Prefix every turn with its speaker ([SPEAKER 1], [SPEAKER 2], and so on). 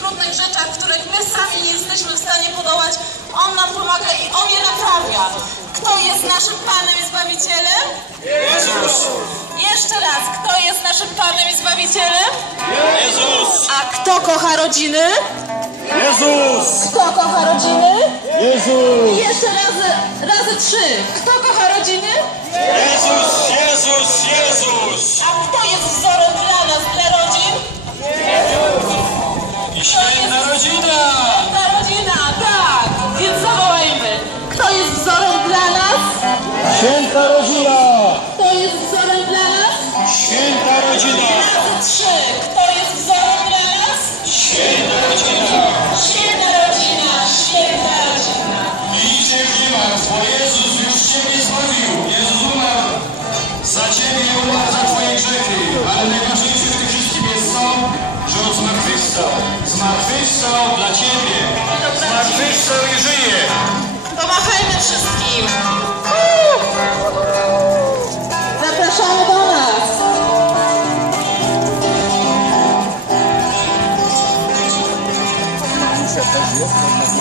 [SPEAKER 1] trudnych rzeczach, których my sami nie jesteśmy w stanie podołać, On nam pomaga i On je naprawia. Kto jest naszym Panem i Zbawicielem?
[SPEAKER 2] Jezus!
[SPEAKER 1] Jeszcze raz, kto jest naszym Panem i Zbawicielem?
[SPEAKER 2] Jezus!
[SPEAKER 1] A kto kocha rodziny?
[SPEAKER 2] Jezus!
[SPEAKER 1] Kto kocha rodziny?
[SPEAKER 2] Jezus!
[SPEAKER 1] I jeszcze razy, razy trzy. Kto kocha rodziny?
[SPEAKER 2] Jezus! Jezus! Święta rodzina!
[SPEAKER 1] Kto jest wzorem dla nas?
[SPEAKER 2] Święta rodzina!
[SPEAKER 1] Razy trzy. Kto jest wzorem dla nas?
[SPEAKER 2] Święta rodzina!
[SPEAKER 1] Święta rodzina, święta rodzina.
[SPEAKER 2] Idźcie w niemach, bo Jezus już Ciebie zbawił. Jezus umarł za Ciebie, umarł za Twoje grzechy. Ale najważniejsze w tym wszystkim jest to, że On zmartwychwstał. Zmartwychwstał dla Ciebie. Zmartwychwstał i żyje.
[SPEAKER 1] Pomachajmy wszystkim. Dios